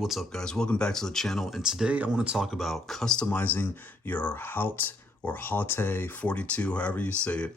what's up guys? Welcome back to the channel, and today I want to talk about customizing your Haute42, however you say it.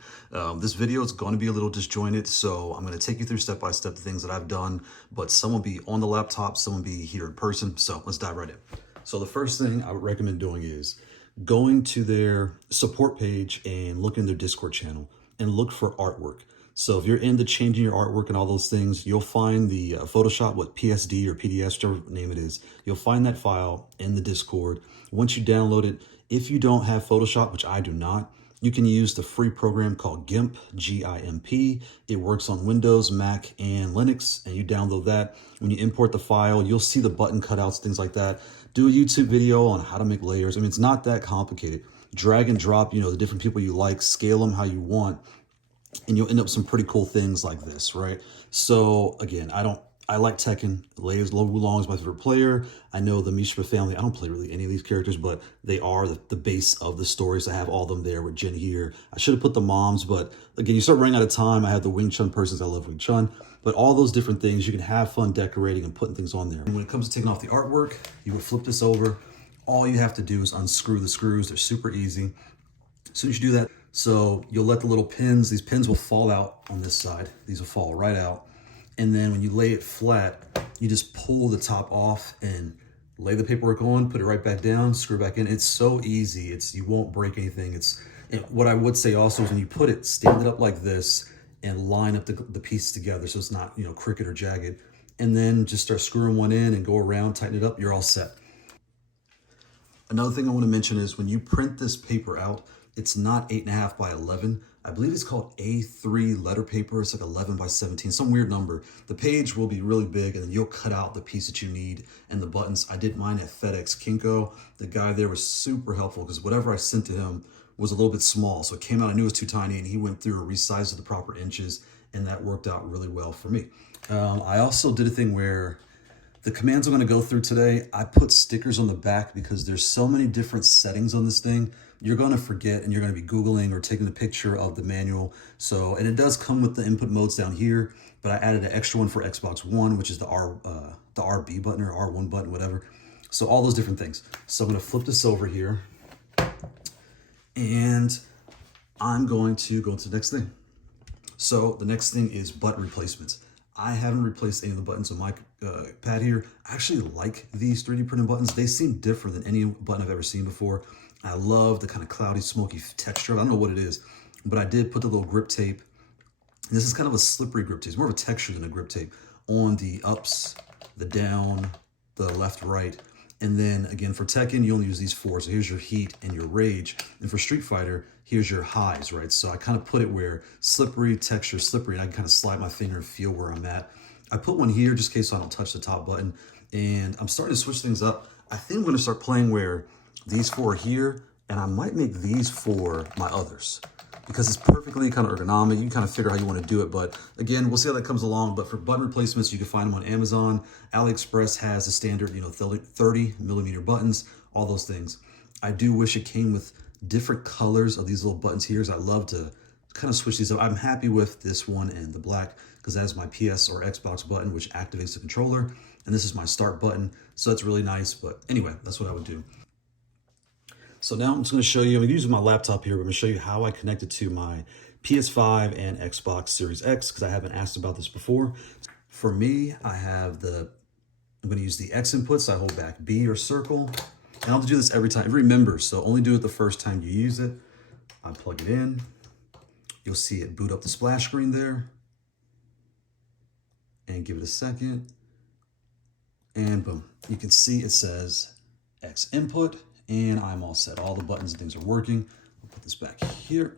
This video is going to be a little disjointed, so I'm going to take you through step by step the things that I've done, but some will be on the laptop, some will be here in person, so let's dive right in. So the first thing I would recommend doing is going to their support page and look in their Discord channel and look for artwork. So if you're into changing your artwork and all those things, you'll find the Photoshop, what PSD or PDF, whichever name it is, you'll find that file in the Discord. Once you download it, if you don't have Photoshop, which I do not, you can use the free program called GIMP, G-I-M-P. It works on Windows, Mac, and Linux, and you download that. When you import the file, you'll see the button cutouts, things like that. Do a YouTube video on how to make layers. I mean, it's not that complicated. Drag and drop, the different people you like, scale them how you want, and you'll end up some pretty cool things like this, right? So again, I like Tekken. Layers Lo Wulong is my favorite player. I know the Mishima family. I don't play really any of these characters, but they are the base of the stories. I have all of them there with Jin here. I should have put the moms, but again, you start running out of time. I have the Wing Chun persons. I love Wing Chun, but all those different things, you can have fun decorating and putting things on there. And when it comes to taking off the artwork, you would flip this over. All you have to do is unscrew the screws. They're super easy. As soon as you do that, so you'll let the little pins, these pins will fall out on this side. These will fall right out. And then when you lay it flat, you just pull the top off and lay the paperwork on, put it right back down, screw back in. It's so easy. You won't break anything. And what I would say also is when you put it, stand it up like this and line up the pieces together so it's not, crooked or jagged. And then just start screwing one in and go around, tighten it up, you're all set. Another thing I want to mention is when you print this paper out, it's not 8.5 by 11. I believe it's called A3 letter paper. It's like 11 by 17, some weird number. The page will be really big, and then you'll cut out the piece that you need and the buttons. I did mine at FedEx Kinko. The guy there was super helpful because whatever I sent to him was a little bit small. So it came out, I knew it was too tiny, and he went through and resized to the proper inches, and that worked out really well for me. I also did a thing where the commands I'm going to go through today, I put stickers on the back because there's so many different settings on this thing. You're going to forget and you're going to be Googling or taking a picture of the manual. So, and it does come with the input modes down here, but I added an extra one for Xbox One, which is the RB button or R1 button, whatever. So all those different things. So I'm going to flip this over here and I'm going to go to the next thing. So the next thing is button replacements. I haven't replaced any of the buttons on my pad here. I actually like these 3D printed buttons. They seem different than any button I've ever seen before. I love the kind of cloudy, smoky texture. I don't know what it is, but I did put the little grip tape. This is kind of a slippery grip tape. It's more of a texture than a grip tape on the ups, the down, the left, right. And then again, for Tekken, you only use these four. So here's your heat and your rage. And for Street Fighter, here's your highs, right? So I kind of put it where slippery, texture, slippery, and I can kind of slide my finger and feel where I'm at. I put one here just in case I don't touch the top button. And I'm starting to switch things up. I think I'm going to start playing where these four are here, and I might make these four my others because it's perfectly kind of ergonomic. You can kind of figure out how you want to do it, but again, we'll see how that comes along. But for button replacements, you can find them on Amazon. Aliexpress has the standard, 30 millimeter buttons, all those things. I do wish it came with different colors of these little buttons here, so I love to kind of switch these up. I'm happy with this one and the black because that's my PS or Xbox button, which activates the controller, and this is my start button, so that's really nice. But anyway, that's what I would do. So now I'm just going to show you, I'm using my laptop here, but I'm going to show you how I connect it to my PS5 and Xbox Series X because I haven't asked about this before. For me, I'm going to use the X input, so I hold back B or circle. And I'll have to do this every time, every member, so only do it the first time you use it. I plug it in. You'll see it boot up the splash screen there. And give it a second. And boom, you can see it says X input. And I'm all set. All the buttons and things are working. I'll put this back here.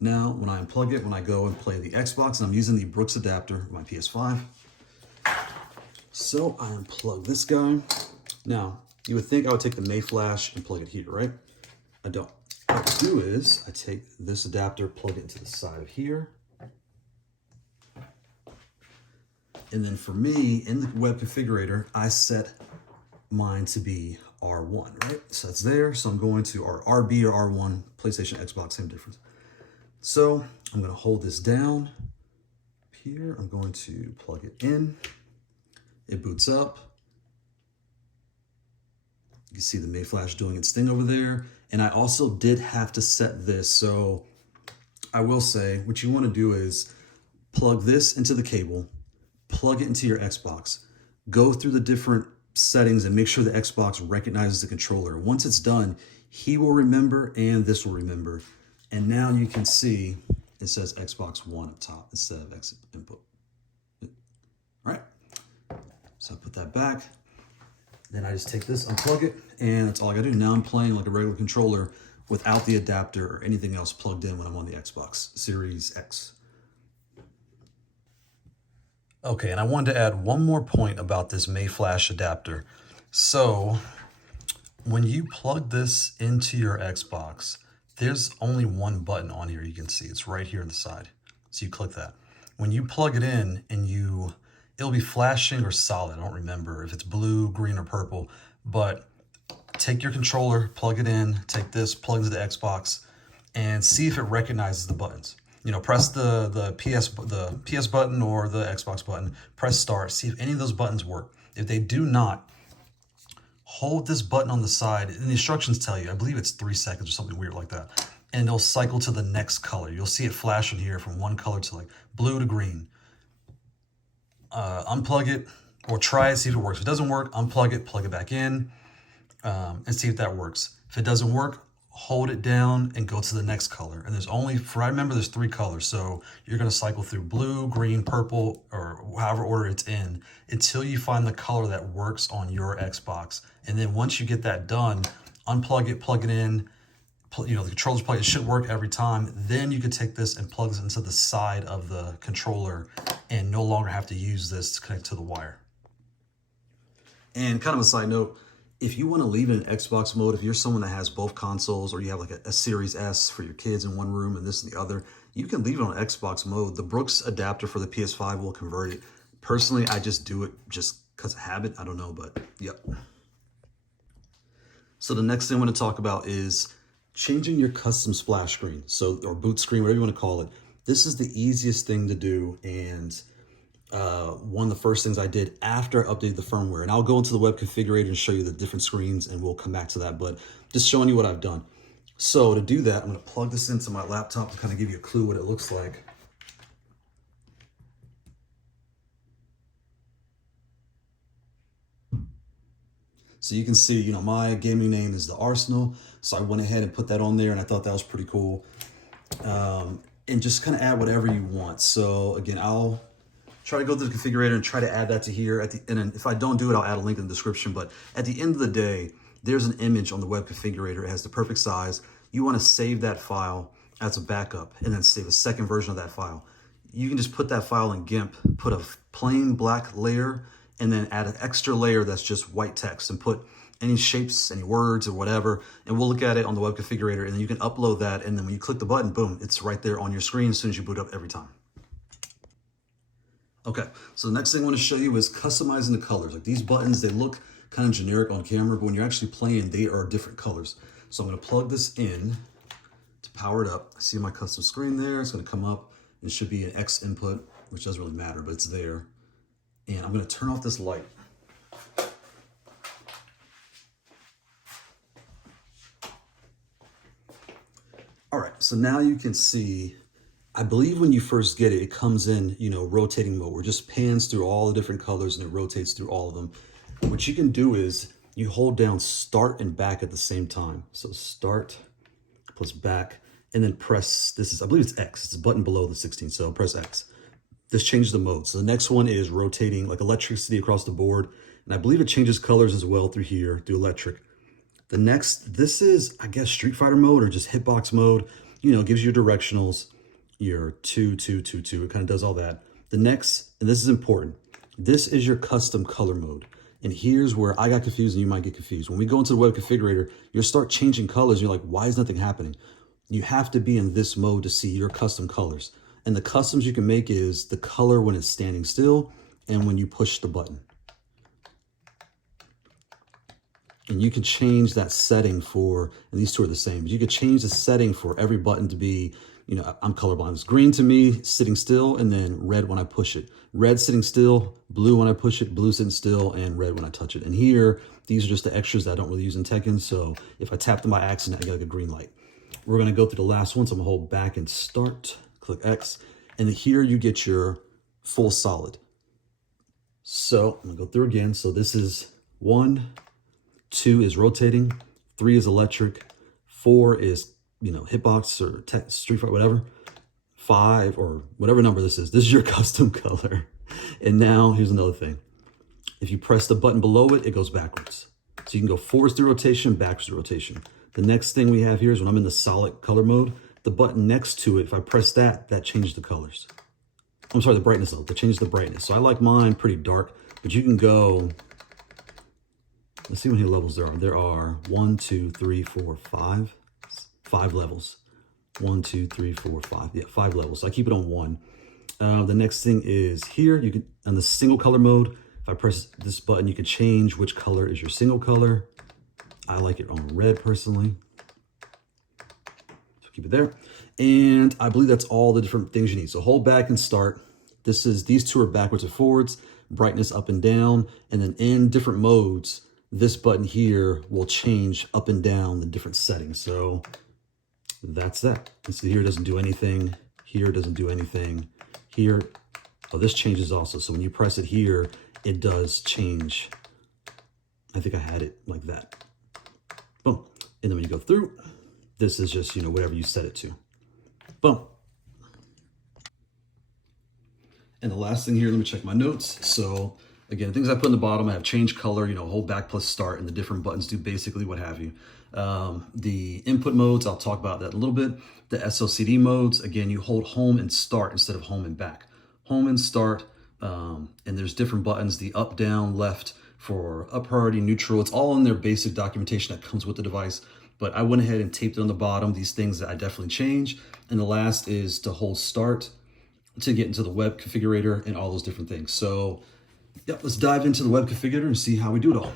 Now, when I unplug it, when I go and play the Xbox, and I'm using the Brooks adapter, my PS5. So I unplug this guy. Now, you would think I would take the May Flash and plug it here, right? I don't. What I do is I take this adapter, plug it into the side of here. And then for me, in the web configurator, I set mine to be R1, right? So that's there. So I'm going to our RB or R1, PlayStation, Xbox, same difference. So I'm going to hold this down here. I'm going to plug it in. It boots up. can see the Mayflash doing its thing over there. And I also did have to set this. So I will say what you want to do is plug this into the cable, plug it into your Xbox, go through the different settings and make sure the Xbox recognizes the controller. Once it's done, he will remember and this will remember. And now you can see it says Xbox One up top instead of X input. All right. So I put that back. Then I just take this, unplug it, and that's all I gotta do. Now I'm playing like a regular controller without the adapter or anything else plugged in when I'm on the Xbox Series X. Okay, and I wanted to add one more point about this Mayflash adapter. So when you plug this into your Xbox, there's only one button on here you can see. It's right here on the side. So you click that. When you plug it in and it'll be flashing or solid. I don't remember if it's blue, green, or purple, but take your controller, plug it in, take this, plug into the Xbox, and see if it recognizes the buttons. You know, press the PS button or the Xbox button, press start, see if any of those buttons work. If they do not, hold this button on the side, and the instructions tell you, I believe it's 3 seconds or something weird like that, and it'll cycle to the next color. You'll see it flashing here from one color to like blue to green. Unplug it or try it, see if it works. If it doesn't work, unplug it, plug it back in, and see if that works. If it doesn't work, hold it down and go to the next color. And there's only, I remember there's 3 colors. So you're gonna cycle through blue, green, purple, or however order it's in until you find the color that works on your Xbox. And then once you get that done, unplug it, plug it in, you know, the controller's plugged, it should work every time. Then you could take this and plug this into the side of the controller and no longer have to use this to connect to the wire. And kind of a side note, if you want to leave it in Xbox mode, if you're someone that has both consoles or you have like a Series S for your kids in one room and this in the other, you can leave it on Xbox mode. The Brooks adapter for the PS5 will convert it. Personally, I just do it just because of habit. I don't know, but yep. So the next thing I want to talk about is changing your custom splash screen, or boot screen, whatever you want to call it. This is the easiest thing to do, and one of the first things I did after I updated the firmware. And I'll go into the web configurator and show you the different screens, and we'll come back to that, but just showing you what I've done. So to do that, I'm going to plug this into my laptop to kind of give you a clue what it looks like. So you can see, you know, my gaming name is the Arsenal. So I went ahead and put that on there, and I thought that was pretty cool. And just kind of add whatever you want. So again, I'll try to go to the configurator and try to add that to here. And if I don't do it, I'll add a link in the description. But at the end of the day, there's an image on the web configurator. It has the perfect size. You want to save that file as a backup and then save a second version of that file. You can just put that file in GIMP, put a plain black layer, and then add an extra layer that's just white text and put any shapes, any words or whatever, and we'll look at it on the web configurator, and then you can upload that, and then when you click the button, boom, it's right there on your screen as soon as you boot up every time. Okay, so the next thing I want to show you is customizing the colors. Like these buttons, they look kind of generic on camera, but when you're actually playing, they are different colors. So I'm going to plug this in to power it up. See my custom screen there. It's going to come up. It should be an X input, which doesn't really matter, but it's there. And I'm going to turn off this light. All right, so now you can see, I believe when you first get it, it comes in, you know, rotating mode, where it just pans through all the different colors and it rotates through all of them. What you can do is you hold down start and back at the same time. So start plus back, and then press, this is, I believe it's X. It's a button below the 16, so press X. This changes the mode. So the next one is rotating like electricity across the board. And I believe it changes colors as well through here, through electric. The next, this is, I guess, Street Fighter mode or just hitbox mode. You know, it gives you directionals, your 2, 2, 2, 2. It kind of does all that. The next, and this is important, this is your custom color mode. And here's where I got confused and you might get confused. When we go into the web configurator, you'll start changing colors. You're like, why is nothing happening? You have to be in this mode to see your custom colors. And the customs you can make is the color when it's standing still and when you push the button. And you can change that setting for, and these two are the same, but you could change the setting for every button to be you know, I'm colorblind. It's green to me, sitting still, and then red when I push it. Red sitting still, blue when I push it, blue sitting still, and red when I touch it. And here, these are just the extras that I don't really use in Tekken. So if I tap them by accident, I get like a green light. We're gonna go through the last one. So I'm gonna hold back and start, click X. And here you get your full solid. So I'm gonna go through again. So this is 1, 2 is rotating, 3 is electric, 4 is, you know, hitbox or Street Fighter, whatever. 5 or whatever number this is your custom color. And now here's another thing. If you press the button below it, it goes backwards. So you can go forwards through rotation, backwards through rotation. The next thing we have here is when I'm in the solid color mode, the button next to it, if I press that, that changes the colors. I'm sorry, the brightness though, that changes the brightness. So I like mine pretty dark, but you can go, let's see how many levels there are. There are 1, 2, 3, 4, 5. 5 levels. 1, 2, 3, 4, 5. Yeah, 5 levels. So I keep it on 1. The next thing is here. You can, on the single color mode, if I press this button, you can change which color is your single color. I like it on red personally. So keep it there. And I believe that's all the different things you need. So hold back and start. These two are backwards and forwards, brightness up and down, and then in different modes, this button here will change up and down the different settings. So that's that. And so here it doesn't do anything. Here it doesn't do anything. Here, oh, this changes also. So when you press it here, it does change. I think I had it like that. Boom. And then when you go through, this is just, you know, whatever you set it to. Boom. And the last thing here, let me check my notes. So again, things I put in the bottom, I have change color, you know, hold back plus start, and the different buttons do basically what have you. The input modes, I'll talk about that a little bit. The SLCD modes, again, you hold home and start instead of home and back. Home and start, and there's different buttons, the up, down, left for up priority, neutral. It's all in their basic documentation that comes with the device. But I went ahead and taped it on the bottom, these things that I definitely change. And the last is to hold start to get into the web configurator and all those different things. So yeah, let's dive into the web configurator and see how we do it all.